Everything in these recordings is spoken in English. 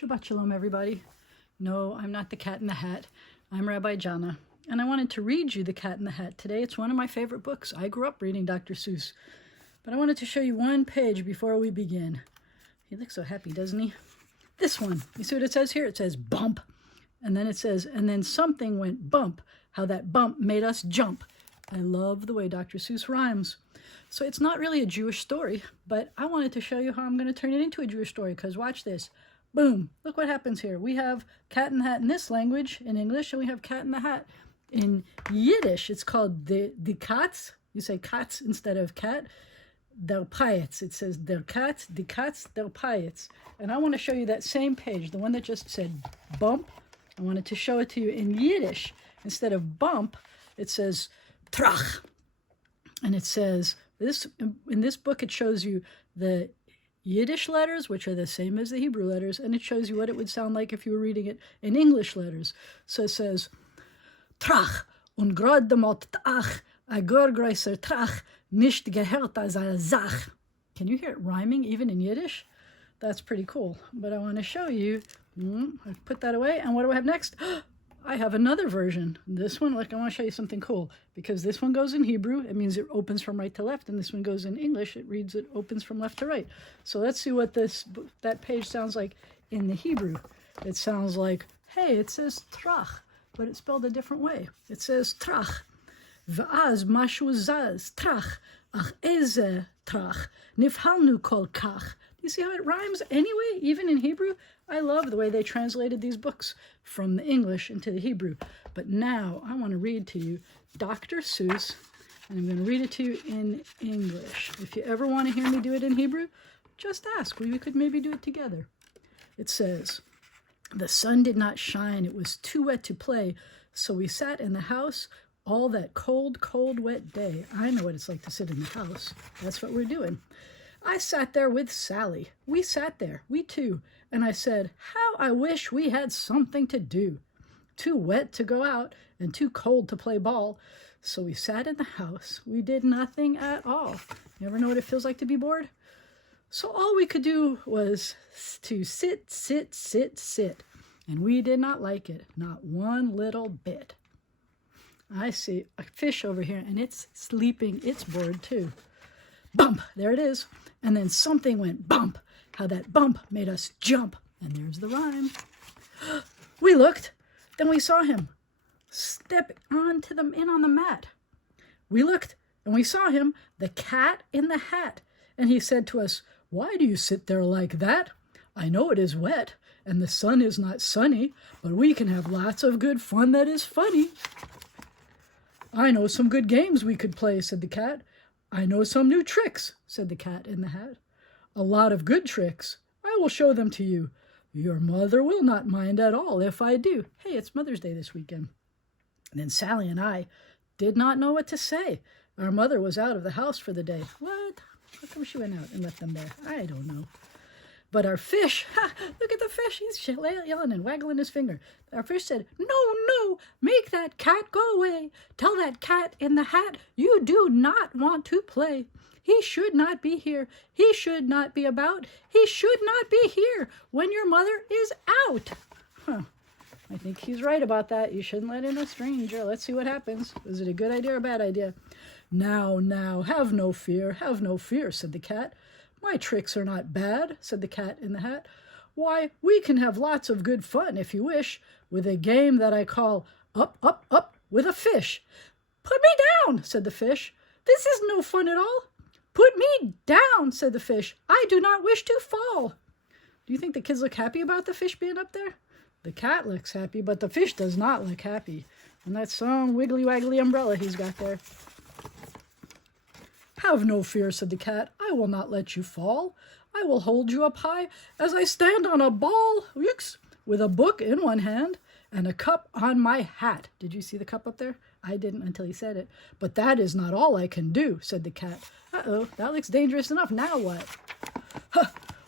Shabbat Shalom, everybody. No, I'm not the Cat in the Hat. I'm Rabbi Jana, and I wanted to read you The Cat in the Hat today. It's one of my favorite books. I grew up reading Dr. Seuss, but I wanted to show you one page before we begin. He looks so happy, doesn't he? This one. You see what it says here? It says bump, and then it says, and then something went bump, how that bump made us jump. I love the way Dr. Seuss rhymes. So it's not really a Jewish story, but I wanted to show you how I'm going to turn it into a Jewish story, because watch this. Boom. Look what happens here. We have Cat in the Hat in this language, in English, and we have Cat in the Hat in Yiddish. It's called the Katz. You say Katz instead of cat. Der Payetz. It says der Katz, die Katz, der Payetz. And I want to show you that same page, the one that just said bump. I wanted to show it to you in Yiddish. Instead of bump, it says trach. And it says, in this book, it shows you the Yiddish letters, which are the same as the Hebrew letters, and it shows you what it would sound like if you were reading it in English letters. So it says, Trach, und grad demot ach, a gor greiser trach, nicht gehört as a zach. Can you hear it rhyming even in Yiddish? That's pretty cool. But I want to show you, I put that away, and what do I have next? I have another version. This one, like I want to show you something cool, because this one goes in Hebrew. It means it opens from right to left, and this one goes in English. It reads it opens from left to right. So let's see what that page sounds like in the Hebrew. It sounds like, hey, it says trach, but it's spelled a different way. It says trach. V'az mashu zaz trach, ach eze trach, nifhalnu kol kach. You see how it rhymes anyway, even in Hebrew? I love the way they translated these books from the English into the Hebrew. But now I want to read to you Dr. Seuss, and I'm going to read it to you in English. If you ever want to hear me do it in Hebrew, just ask. We could maybe do it together. It says, the sun did not shine. It was too wet to play. So we sat in the house all that cold, cold, wet day. I know what it's like to sit in the house. That's what we're doing. I sat there with Sally. We sat there, we two, and I said, how I wish we had something to do. Too wet to go out and too cold to play ball. So we sat in the house. We did nothing at all. You ever know what it feels like to be bored? So all we could do was to sit, sit, sit, sit. And we did not like it, not one little bit. I see a fish over here, and it's sleeping. It's bored too. Bump, there it is. And then something went bump, how that bump made us jump. And there's the rhyme. We looked, then we saw him step in on the mat. We looked, and we saw him, the cat in the hat. And he said to us, why do you sit there like that? I know it is wet, and the sun is not sunny, but we can have lots of good fun that is funny. I know some good games we could play, said the cat. I know some new tricks, said the cat in the hat. A lot of good tricks. I will show them to you. Your mother will not mind at all if I do. Hey, it's Mother's Day this weekend. And then Sally and I did not know what to say. Our mother was out of the house for the day. What? How come she went out and left them there? I don't know. But our fish, look at the fish. He's yelling and waggling his finger. Our fish said, no, no, make that cat go away. Tell that cat in the hat you do not want to play. He should not be here. He should not be about. He should not be here when your mother is out. I think he's right about that. You shouldn't let in a stranger. Let's see what happens. Is it a good idea or a bad idea? Now, have no fear, said the cat. My tricks are not bad, said the cat in the hat. Why, we can have lots of good fun, if you wish, with a game that I call Up, Up, Up with a Fish. Put me down, said the fish. This is no fun at all. Put me down, said the fish. I do not wish to fall. Do you think the kids look happy about the fish being up there? The cat looks happy, but the fish does not look happy. And that's some wiggly-waggly umbrella he's got there. Have no fear, said the cat. I will not let you fall. I will hold you up high as I stand on a ball, with a book in one hand and a cup on my hat. Did you see the cup up there? I didn't until he said it. But that is not all I can do, said the cat. Uh-oh, that looks dangerous enough. Now what?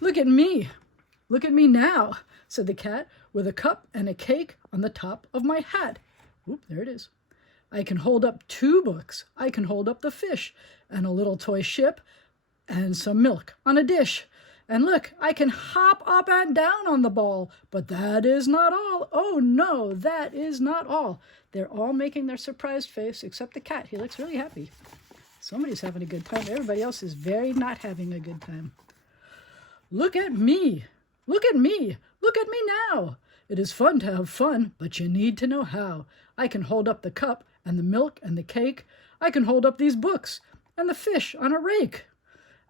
Look at me. Look at me now, said the cat, with a cup and a cake on the top of my hat. Oop, there it is. I can hold up 2 books. I can hold up the fish and a little toy ship and some milk on a dish. And look, I can hop up and down on the ball. But that is not all. Oh no, that is not all. They're all making their surprised face except the cat. He looks really happy. Somebody's having a good time. Everybody else is very not having a good time. Look at me. Look at me. Look at me now. It is fun to have fun, but you need to know how. I can hold up the cup and the milk and the cake. I can hold up these books and the fish on a rake.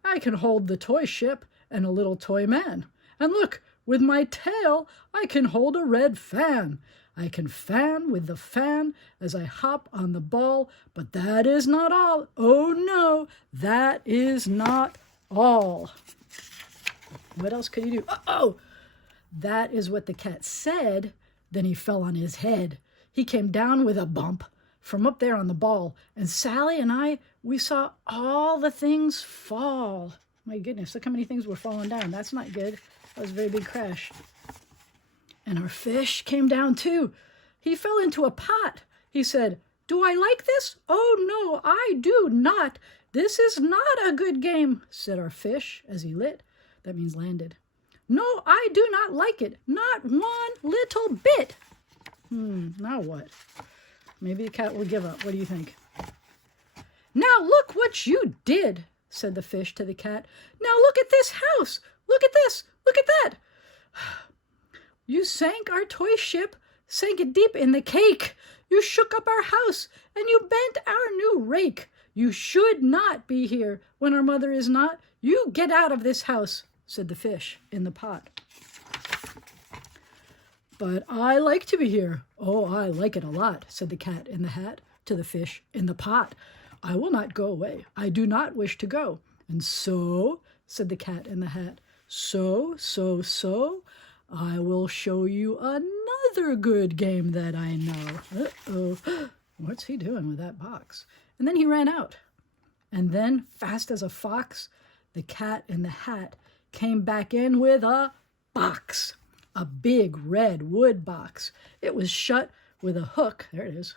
I can hold the toy ship and a little toy man. And look, with my tail, I can hold a red fan. I can fan with the fan as I hop on the ball, but that is not all. Oh no, that is not all. What else could he do? Uh-oh! That is what the cat said. Then he fell on his head. He came down with a bump from up there on the ball. And Sally and I, we saw all the things fall. My goodness, look how many things were falling down. That's not good. That was a very big crash. And our fish came down too. He fell into a pot. He said, "Do I like this? Oh no, I do not. This is not a good game," said our fish as he lit. That means landed. "No, I do not like it. Not one little bit." Now what? Maybe the cat will give up. What do you think? "Now look what you did," said the fish to the cat. "Now look at this house. Look at this. Look at that. You sank our toy ship, sank it deep in the cake. You shook up our house, and you bent our new rake. You should not be here when our mother is not. You get out of this house," said the fish in the pot. "But I like to be here. Oh, I like it a lot," said the cat in the hat to the fish in the pot. "I will not go away. I do not wish to go." "And so," said the cat in the hat, so, I will show you another good game that I know." Uh-oh. What's he doing with that box? And then he ran out. And then, fast as a fox, the cat in the hat came back in with a box. A big red wood box. It was shut with a hook. There it is.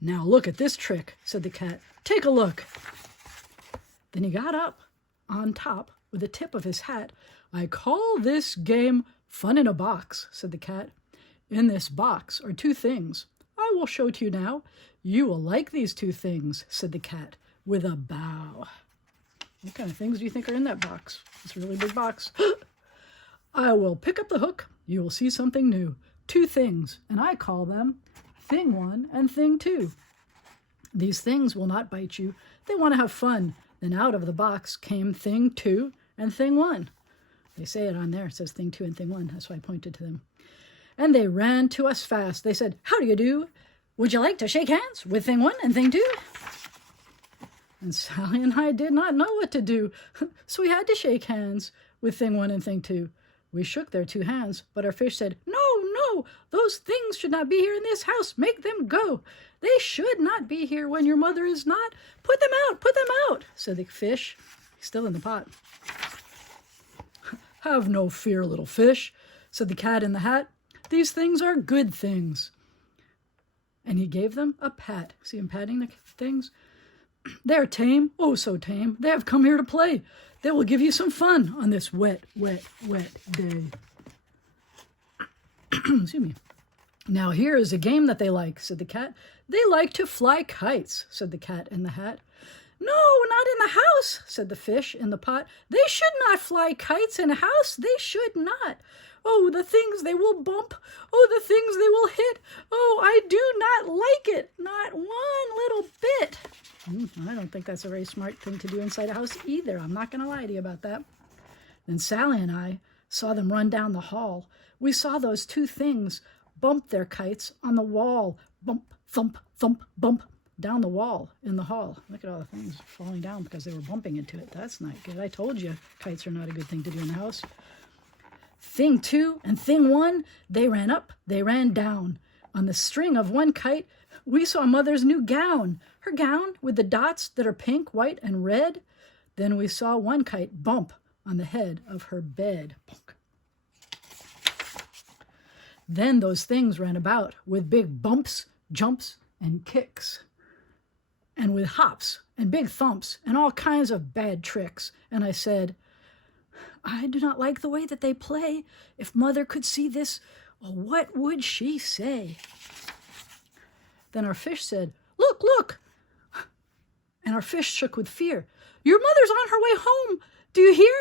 "Now look at this trick," said the cat. "Take a look." Then he got up on top with the tip of his hat. "I call this game Fun in a Box," said the cat. "In this box are two things. I will show to you now. You will like these two things," said the cat with a bow. What kind of things do you think are in that box? It's a really big box. "I will pick up the hook. You will see something new. Two things, and I call them Thing 1 and Thing 2. These things will not bite you. They want to have fun." Then out of the box came Thing 2 and Thing 1. They say it on there. It says Thing 2 and Thing 1. That's why I pointed to them. And they ran to us fast. They said, "How do you do? Would you like to shake hands with Thing 1 and Thing 2? And Sally and I did not know what to do. So we had to shake hands with Thing 1 and Thing 2. We shook their two hands, but our fish said, "No, no, those things should not be here in this house. Make them go. They should not be here when your mother is not. Put them out, said the fish. He's still in the pot. "Have no fear, little fish," said the cat in the hat. "These things are good things." And he gave them a pat. See him patting the things? "They're tame, oh so tame. They have come here to play. They will give you some fun on this wet, wet, wet day." Excuse me. "Now here is a game that they like," said the cat. "They like to fly kites," said the cat in the hat. "No, not in the house," said the fish in the pot. "They should not fly kites in a house. They should not. Oh, the things they will bump. Oh, the things they will hit. Oh, I do not like it. Not one little bit." I don't think that's a very smart thing to do inside a house either. I'm not going to lie to you about that. Then Sally and I saw them run down the hall. We saw those two things bump their kites on the wall. Bump, thump, thump, bump, down the wall in the hall. Look at all the things falling down because they were bumping into it. That's not good. I told you kites are not a good thing to do in the house. Thing 2 and Thing 1, they ran up, they ran down. On the string of one kite, we saw Mother's new gown. Her gown with the dots that are pink, white, and red. Then we saw one kite bump on the head of her bed. Bonk. Then those things ran about with big bumps, jumps, and kicks. And with hops and big thumps and all kinds of bad tricks. And I said, I do not like the way that they play. If mother could see this, what would she say? Then our fish said, look, look. And our fish shook with fear. Your mother's on her way home. Do you hear?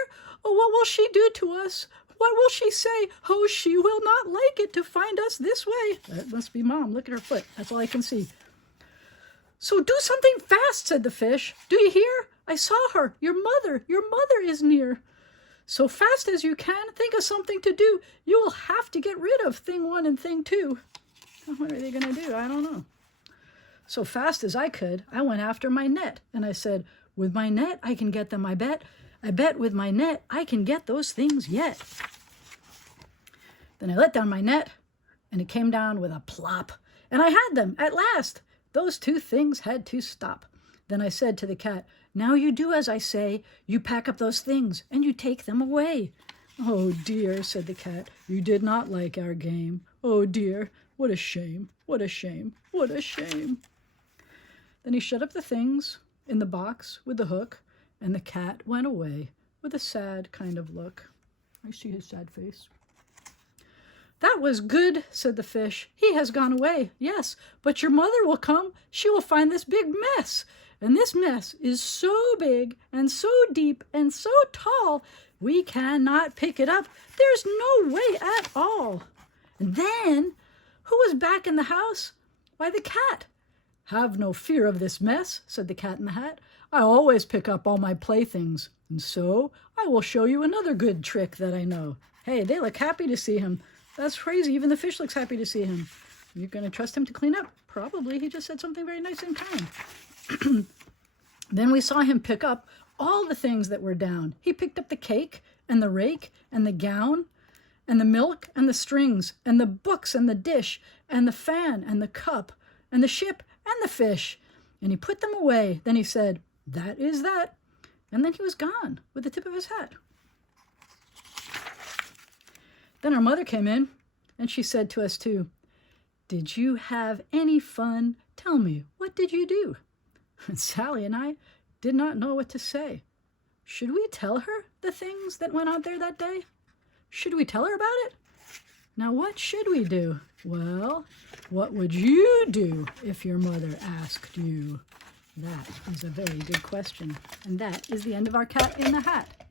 Oh, what will she do to us? What will she say? Oh, she will not like it to find us this way. That must be Mom. Look at her foot. That's all I can see. So do something fast, said the fish. Do you hear? I saw her. Your mother is near. So fast as you can, think of something to do. You will have to get rid of thing 1 and thing 2. What are they going to do? I don't know. So fast as I could, I went after my net, and I said, with my net, I can get them, I bet. I bet with my net, I can get those things yet. Then I let down my net, and it came down with a plop. And I had them, at last. Those 2 things had to stop. Then I said to the cat, now you do as I say. You pack up those things, and you take them away. Oh, dear, said the cat, you did not like our game. Oh, dear, what a shame, what a shame, what a shame. Then he shut up the things in the box with the hook, and the cat went away with a sad kind of look. I see his sad face. That was good, said the fish. He has gone away, yes, but your mother will come. She will find this big mess, and this mess is so big and so deep and so tall, we cannot pick it up. There's no way at all. And then, who was back in the house? Why, the cat. Have no fear of this mess, said the Cat in the Hat. I always pick up all my playthings, and so I will show you another good trick that I know. Hey, they look happy to see him. That's crazy. Even the fish looks happy to see him. You're going to trust him to clean up? Probably. He just said something very nice and kind. Then we saw him pick up all the things that were down. He picked up the cake and the rake and the gown and the milk and the strings and the books and the dish and the fan and the cup and the ship and the fish, and he put them away. Then he said, that is that. And then he was gone with the tip of his hat. Then our mother came in, and she said to us too, did you have any fun? Tell me, what did you do? And Sally and I did not know what to say. Should we tell her the things that went on there that day? Should we tell her about it? Now, what should we do? Well, what would you do if your mother asked you? That is a very good question. And that is the end of our Cat in the Hat.